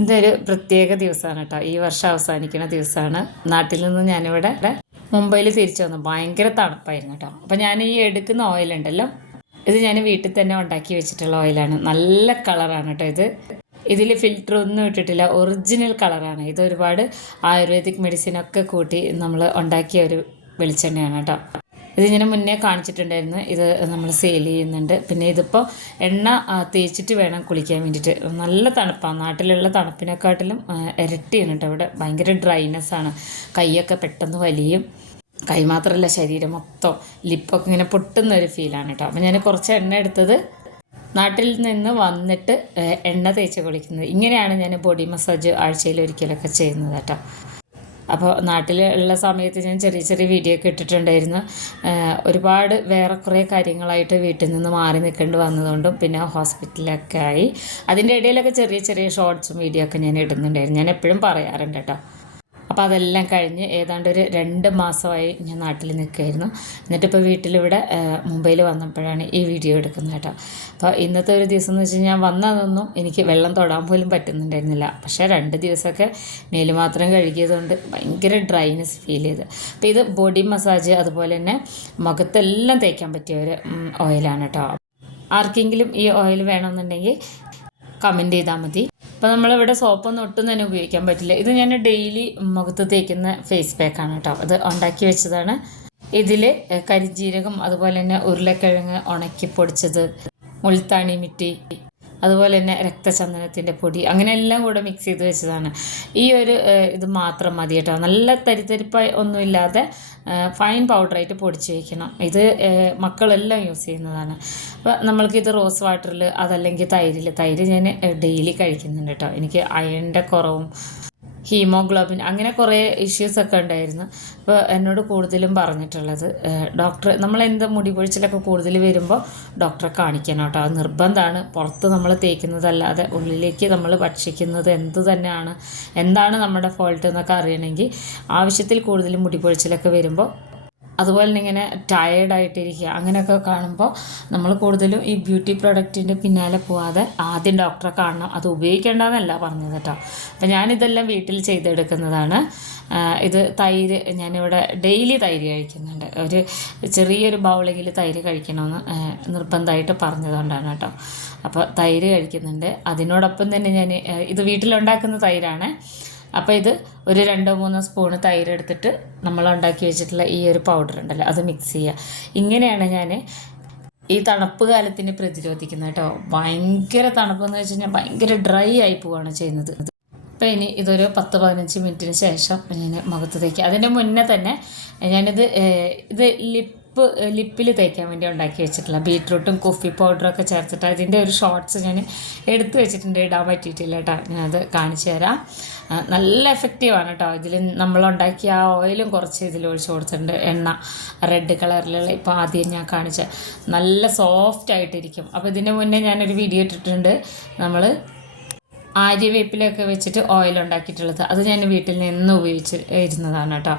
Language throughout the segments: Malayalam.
ഇതൊരു പ്രത്യേക ദിവസമാണ് കേട്ടോ. ഈ വർഷം അവസാനിക്കുന്ന ദിവസമാണ്. നാട്ടിൽ നിന്ന് ഞാനിവിടെ മുംബൈയിൽ തിരിച്ചു വന്നു. ഭയങ്കര തണുപ്പായിരുന്നു കേട്ടോ. അപ്പോൾ ഞാൻ ഈ എടുക്കുന്ന ഓയിലുണ്ടല്ലോ ഇത് ഞാൻ വീട്ടിൽ തന്നെ ഉണ്ടാക്കി വെച്ചിട്ടുള്ള ഓയിലാണ് നല്ല കളറാണ് കേട്ടോ ഇത്. ഇതിൽ ഫിൽറ്റർ ഒന്നും ഇട്ടിട്ടില്ല. ഒറിജിനൽ കളറാണ് ഇത് ഒരുപാട് ആയുർവേദിക് മെഡിസിനൊക്കെ കൂട്ടി നമ്മൾ ഉണ്ടാക്കിയ ഒരു വെളിച്ചെണ്ണയാണ് കേട്ടോ. ഇതിങ്ങനെ മുന്നേ കാണിച്ചിട്ടുണ്ടായിരുന്നു. ഇത് നമ്മൾ സെയിൽ ചെയ്യുന്നുണ്ട്. പിന്നെ ഇതിപ്പോൾ എണ്ണ തേച്ചിട്ട് വേണം കുളിക്കാൻ വേണ്ടിയിട്ട്. നല്ല തണുപ്പാണ് നാട്ടിലുള്ള തണുപ്പിനെക്കാട്ടിലും ഇരട്ടിയാണ് കേട്ടോ ഇവിടെ. ഭയങ്കര ഡ്രൈനെസ് ആണ്. കൈയൊക്കെ പെട്ടെന്ന് വലിയും. കൈ മാത്രമല്ല ശരീരം മൊത്തം ലിപ്പൊക്കെ ഇങ്ങനെ പൊട്ടുന്ന ഒരു ഫീലാണ് കേട്ടോ അപ്പം ഞാൻ കുറച്ച് എണ്ണ എടുത്തത് നാട്ടിൽ നിന്ന് വന്നിട്ട് എണ്ണ തേച്ച് കുളിക്കുന്നത്. ഇങ്ങനെയാണ് ഞാൻ ബോഡി മസാജ് ആഴ്ചയിൽ ഒരിക്കലൊക്കെ ചെയ്യുന്നത് കേട്ടോ അപ്പോൾ നാട്ടിൽ ഉള്ള സമയത്ത് ഞാൻ ചെറിയ ചെറിയ വീഡിയോ ഒക്കെ ഇട്ടിട്ടുണ്ടായിരുന്നു. ഒരുപാട് വേറെ കുറേ കാര്യങ്ങളായിട്ട് വീട്ടിൽ നിന്ന് മാറി നിൽക്കേണ്ടി വന്നതുകൊണ്ടും പിന്നെ ഹോസ്പിറ്റലൊക്കെ ആയി. അതിന്റെ ഇടയിലൊക്കെ ചെറിയ ചെറിയ ഷോർട്സും വീഡിയോ ഒക്കെ ഞാൻ ഇടുന്നുണ്ടായിരുന്നു. ഞാൻ എപ്പോഴും പറയാറുണ്ട് കേട്ടോ. അപ്പോൾ അതെല്ലാം കഴിഞ്ഞ് ഏതാണ്ട് ഒരു രണ്ട് മാസമായി ഞാൻ നാട്ടിൽ നിൽക്കുകയായിരുന്നു. എന്നിട്ടിപ്പോൾ വീട്ടിലിവിടെ മുംബൈയിൽ വന്നപ്പോഴാണ് ഈ വീഡിയോ എടുക്കുന്നത് കേട്ടോ. അപ്പോൾ ഇന്നത്തെ ഒരു ദിവസം എന്ന് വെച്ച് കഴിഞ്ഞാൽ വന്നതൊന്നും എനിക്ക് വെള്ളം തൊടാൻ പോലും പറ്റുന്നുണ്ടായിരുന്നില്ല. പക്ഷേ രണ്ട് ദിവസമൊക്കെ മേൽ മാത്രം കഴുകിയതുകൊണ്ട് ഭയങ്കര ഡ്രൈനെസ് ഫീൽ ചെയ്ത്. അപ്പോൾ ഇത് ബോഡി മസാജ് അതുപോലെ തന്നെ മുഖത്തെല്ലാം തേക്കാൻ പറ്റിയ ഒരു ഓയിലാണ് കേട്ടോ. ആർക്കെങ്കിലും ഈ ഓയിൽ വേണമെന്നുണ്ടെങ്കിൽ കമന്റ് ചെയ്താൽ മതി. അപ്പോൾ നമ്മളിവിടെ സോപ്പൊന്നും ഒട്ടും തന്നെ ഉപയോഗിക്കാൻ പറ്റില്ല. ഇത് ഞാൻ ഡെയിലി മുഖത്ത് തേക്കുന്ന ഫേസ് പാക്കാണ് കേട്ടോ. അത് ഉണ്ടാക്കി വെച്ചതാണ്. ഇതിൽ കരിജീരകം അതുപോലെ തന്നെ ഉരുളക്കിഴങ്ങ് ഉണക്കി പൊടിച്ചത് മുൾത്താണി മിട്ടി അതുപോലെ തന്നെ രക്തചന്ദനത്തിന്റെ പൊടി അങ്ങനെ എല്ലാം കൂടെ മിക്സ് ചെയ്ത് വെച്ചതാണ്. ഈ ഒരു ഇത് മാത്രം മതി കേട്ടോ. നല്ല തരിത്തരിപ്പായി ഒന്നുമില്ലാതെ ഫൈൻ പൗഡറായിട്ട് പൊടിച്ച് വയ്ക്കണം ഇത് മക്കളെല്ലാം യൂസ് ചെയ്യുന്നതാണ്. അപ്പോൾ നമ്മൾക്കിത് റോസ് വാട്ടറിൽ അതല്ലെങ്കിൽ തൈരിൽ തൈര് ഞാൻ ഡെയിലി കഴിക്കുന്നുണ്ട് കേട്ടോ എനിക്ക് അയണിന്റെ കുറവും ഹീമോഗ്ലോബിൻ അങ്ങനെ കുറേ ഇഷ്യൂസ് ഒക്കെ ഉണ്ടായിരുന്നു. അപ്പോൾ എന്നോട് കൂടുതലും പറഞ്ഞിട്ടുള്ളത് ഡോക്ടർ നമ്മൾ എന്ത് മുടി പൊഴിച്ചിലൊക്കെ കൂടുതൽ വരുമ്പോൾ ഡോക്ടറെ കാണിക്കണം കേട്ടോ. അത് നിർബന്ധമാണ്. പുറത്ത് നമ്മൾ തേക്കുന്നതല്ലാതെ ഉള്ളിലേക്ക് നമ്മൾ ഭക്ഷിക്കുന്നത് എന്ത് തന്നെയാണ് എന്താണ് നമ്മുടെ ഫോൾട്ട് എന്നൊക്കെ അറിയണമെങ്കിൽ ആവശ്യത്തിൽ കൂടുതൽ മുടി പൊഴിച്ചിലൊക്കെ വരുമ്പോൾ അതുപോലെ തന്നെ ഇങ്ങനെ ടയേർഡായിട്ടിരിക്കുക അങ്ങനെയൊക്കെ കാണുമ്പോൾ നമ്മൾ കൂടുതലും ഈ ബ്യൂട്ടി പ്രൊഡക്റ്റിന്റെ പിന്നാലെ പോവാതെ ആദ്യം ഡോക്ടറെ കാണണം. അത് ഉപയോഗിക്കേണ്ടതെന്നല്ല പറഞ്ഞത് കേട്ടോ അപ്പം ഞാനിതെല്ലാം വീട്ടിൽ ചെയ്തെടുക്കുന്നതാണ്. ഇത് തൈര് ഞാനിവിടെ ഡെയിലി തൈര് കഴിക്കുന്നുണ്ട്. ഒരു ചെറിയൊരു ബൗളിങ്ങിൽ തൈര് കഴിക്കണമെന്ന് നിർബന്ധമായിട്ട് പറഞ്ഞതുകൊണ്ടാണ് കേട്ടോ അപ്പോൾ തൈര് കഴിക്കുന്നുണ്ട്. അതിനോടൊപ്പം തന്നെ ഞാൻ ഇത് വീട്ടിലുണ്ടാക്കുന്ന തൈരാണ്. അപ്പോൾ ഇത് ഒരു രണ്ടോ മൂന്നോ സ്പൂണ് തൈര് എടുത്തിട്ട് നമ്മൾ ഉണ്ടാക്കി വെച്ചിട്ടുള്ള ഈ ഒരു പൗഡർ ഉണ്ടല്ലോ അത് മിക്സ് ചെയ്യുക ഇങ്ങനെയാണ് ഞാൻ ഈ തണുപ്പ് കാലത്തിന് പ്രതിരോധിക്കുന്നത് കേട്ടോ. ഭയങ്കര തണുപ്പെന്ന് വെച്ച് കഴിഞ്ഞാൽ ഭയങ്കര ഡ്രൈ ആയി പോവുകയാണ് ചെയ്യുന്നത്. അപ്പോൾ ഇനി ഇതൊരു പത്ത് പതിനഞ്ച് മിനിറ്റിന് ശേഷം ഞാൻ മുഖത്ത് തേക്കുക അതിന്റെ മുന്നേ തന്നെ ഞാനിത് ഇത് ഇത് ലിപ്പ് ലിപ്പിൽ തേക്കാൻ വേണ്ടി ഉണ്ടാക്കി വെച്ചിട്ടുള്ള ബീട്രൂട്ടും കോഫി ഒക്കെ ചേർത്തിട്ട് അതിന്റെ ഒരു ഷോർട്ട്സ് ഞാൻ എടുത്തു വെച്ചിട്ടുണ്ട്. ഇടാൻ പറ്റിയിട്ടില്ല കേട്ടോ ഞാനത് കാണിച്ചു തരാം. നല്ല എഫക്റ്റീവാണ് കേട്ടോ ഇതിൽ നമ്മളുണ്ടാക്കിയ ആ ഓയിലും കുറച്ച് ഇതിൽ ഒഴിച്ചു കൊടുത്തിട്ടുണ്ട് എണ്ണ റെഡ് കളറിലുള്ള ഇപ്പോൾ ആദ്യം ഞാൻ കാണിച്ച നല്ല സോഫ്റ്റ് ആയിട്ടിരിക്കും. അപ്പോൾ ഇതിന്റെ മുന്നേ ഞാനൊരു വീഡിയോ ഇട്ടിട്ടുണ്ട്. നമ്മൾ ആര്യവേപ്പിലൊക്കെ വെച്ചിട്ട് ഓയിൽ ഉണ്ടാക്കിയിട്ടുള്ളത്. അത് ഞാൻ വീട്ടിൽ നിന്ന് ഉപയോഗിച്ച് ഇരുന്നതാണ് കേട്ടോ.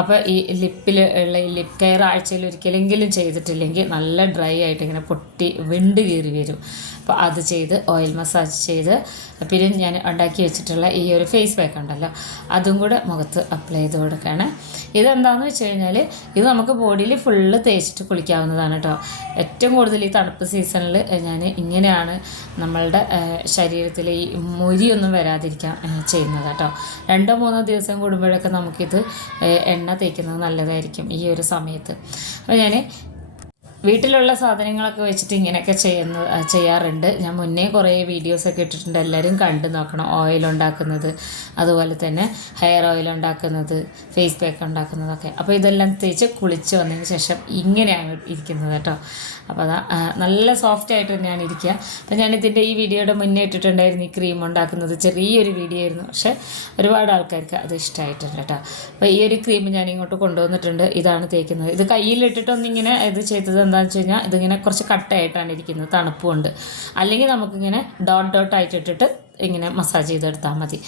അപ്പോൾ ഈ ലിപ്പിൽ ഉള്ള ഈ ലിപ് കെയർ ആഴ്ചയിൽ ഒരിക്കലെങ്കിലും ചെയ്തിട്ടില്ലെങ്കിൽ നല്ല ഡ്രൈ ആയിട്ട് ഇങ്ങനെ പൊട്ടി വിണ്ട് കീറി വരും. അപ്പോൾ അത് ചെയ്ത് ഓയിൽ മസാജ് ചെയ്ത് പിന്നെ ഞാൻ ഉണ്ടാക്കി വെച്ചിട്ടുള്ള ഈ ഒരു ഫേസ് പാക്ക് ഉണ്ടല്ലോ അതും കൂടെ മുഖത്ത് അപ്ലൈ ചെയ്ത് കൊടുക്കുകയാണ്. ഇതെന്താണെന്ന് വെച്ച് കഴിഞ്ഞാൽ ഇത് നമുക്ക് ബോഡിയിൽ ഫുള്ള് തേച്ചിട്ട് കുളിക്കാവുന്നതാണ് കേട്ടോ. ഏറ്റവും കൂടുതൽ ഈ തണുപ്പ് സീസണിൽ ഞാൻ ഇങ്ങനെയാണ് നമ്മളുടെ ശരീരത്തിലെ ഈ മുരിയൊന്നും വരാതിരിക്കാൻ ചെയ്യുന്നത് കേട്ടോ. രണ്ടോ മൂന്നോ ദിവസം കൂടുമ്പോഴൊക്കെ നമുക്കിത് എണ്ണ തേക്കുന്നത് നല്ലതായിരിക്കും ഈ ഒരു സമയത്ത്. അപ്പോൾ ഞാൻ വീട്ടിലുള്ള സാധനങ്ങളൊക്കെ വെച്ചിട്ട് ഇങ്ങനെയൊക്കെ ചെയ്യുന്നു ചെയ്യാറുണ്ട്. ഞാൻ മുന്നേ കുറേ വീഡിയോസൊക്കെ ഇട്ടിട്ടുണ്ട്. എല്ലാവരും കണ്ടു നോക്കണം. ഓയിൽ ഉണ്ടാക്കുന്നത് അതുപോലെ തന്നെ ഹെയർ ഓയിൽ ഉണ്ടാക്കുന്നത് ഫേസ് പാക്ക് ഉണ്ടാക്കുന്നതൊക്കെ. അപ്പോൾ ഇതെല്ലാം തേച്ച് കുളിച്ച് വന്നതിന് ശേഷം ഇങ്ങനെയാണ് ഇരിക്കുന്നത് കേട്ടോ. അപ്പോൾ അതാ നല്ല സോഫ്റ്റ് ആയിട്ട് തന്നെയാണ് ഇരിക്കുക. അപ്പോൾ ഞാനിതിന്റെ ഈ വീഡിയോയുടെ മുന്നേ ഇട്ടിട്ടുണ്ടായിരുന്നു ഈ ക്രീം ഉണ്ടാക്കുന്നത് ചെറിയൊരു വീഡിയോ ആയിരുന്നു. പക്ഷേ ഒരുപാട് ആൾക്കാർക്ക് അത് ഇഷ്ടമായിട്ടുണ്ട് കേട്ടോ. അപ്പോൾ ഈ ഒരു ക്രീം ഞാൻ ഇങ്ങോട്ട് കൊണ്ടുവന്നിട്ടുണ്ട്. ഇതാണ് തേക്കുന്നത്. ഇത് കയ്യിലിട്ടിട്ടൊന്നിങ്ങനെ ഇത് ചെയ്തത് എന്താണെന്ന് വെച്ച് കഴിഞ്ഞാൽ ഇതിങ്ങനെ കുറച്ച് കട്ടയായിട്ടാണ് ഇരിക്കുന്നത്. തണുപ്പുണ്ട് അല്ലെങ്കിൽ നമുക്കിങ്ങനെ ഡോട്ട് ഡോട്ട് ആയിട്ടിട്ടിട്ട് ഇങ്ങനെ മസാജ് ചെയ്തെടുത്താൽ മതി.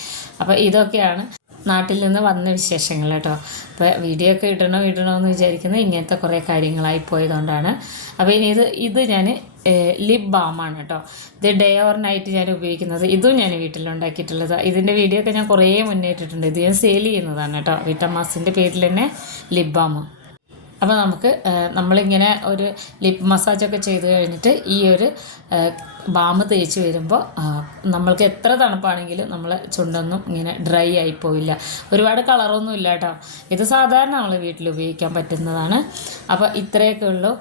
അപ്പോൾ ഇതൊക്കെയാണ് നാട്ടിൽ നിന്ന് വന്ന വിശേഷങ്ങൾ കേട്ടോ. അപ്പോൾ വീഡിയോ ഒക്കെ ഇടണോ ഇടണോ എന്ന് വിചാരിക്കുന്നത് ഇങ്ങനത്തെ കുറേ കാര്യങ്ങളായി പോയതുകൊണ്ടാണ്. അപ്പോൾ ഇനി ഇത് ഇത് ഞാൻ ലിപ് ബാമാണ് കേട്ടോ. ഇത് ഡേ ഓർ നൈറ്റ് ഞാൻ ഉപയോഗിക്കുന്നത്. ഇതും ഞാൻ വീട്ടിലുണ്ടാക്കിയിട്ടുള്ളത് ഇതിന്റെ വീഡിയോ ഒക്കെ ഞാൻ കുറേ മുന്നേ ഇട്ടിട്ടുണ്ട്. ഇത് ഞാൻ സെയിൽ ചെയ്യുന്നതാണ് കേട്ടോ. വിറ്റമാസിന്റെ പേരിൽ തന്നെ ലിപ് ബാം അപ്പോൾ നമുക്ക് നമ്മളിങ്ങനെ ഒരു ലിപ്പ് മസാജൊക്കെ ചെയ്ത് കഴിഞ്ഞിട്ട് ഈ ഒരു ബാം തേച്ച് വരുമ്പോൾ നമ്മൾക്ക് എത്ര തണുപ്പാണെങ്കിലും നമ്മൾ ചുണ്ടൊന്നും ഇങ്ങനെ ഡ്രൈ ആയി പോവില്ല. ഒരുപാട് കളറൊന്നും ഇല്ല കേട്ടോ ഇത് സാധാരണ നമ്മൾ വീട്ടിൽ ഉപയോഗിക്കാൻ പറ്റുന്നതാണ്. അപ്പോൾ ഇത്രയൊക്കെ ഉള്ളൂ.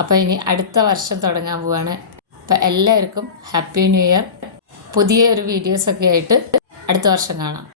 അപ്പോൾ ഇനി അടുത്ത വർഷം തുടങ്ങാൻ പോവാണ്. അപ്പോൾ എല്ലാവർക്കും ഹാപ്പി ന്യൂ ഇയർ പുതിയ ഒരു വീഡിയോസൊക്കെ ആയിട്ട് അടുത്ത വർഷം കാണാം.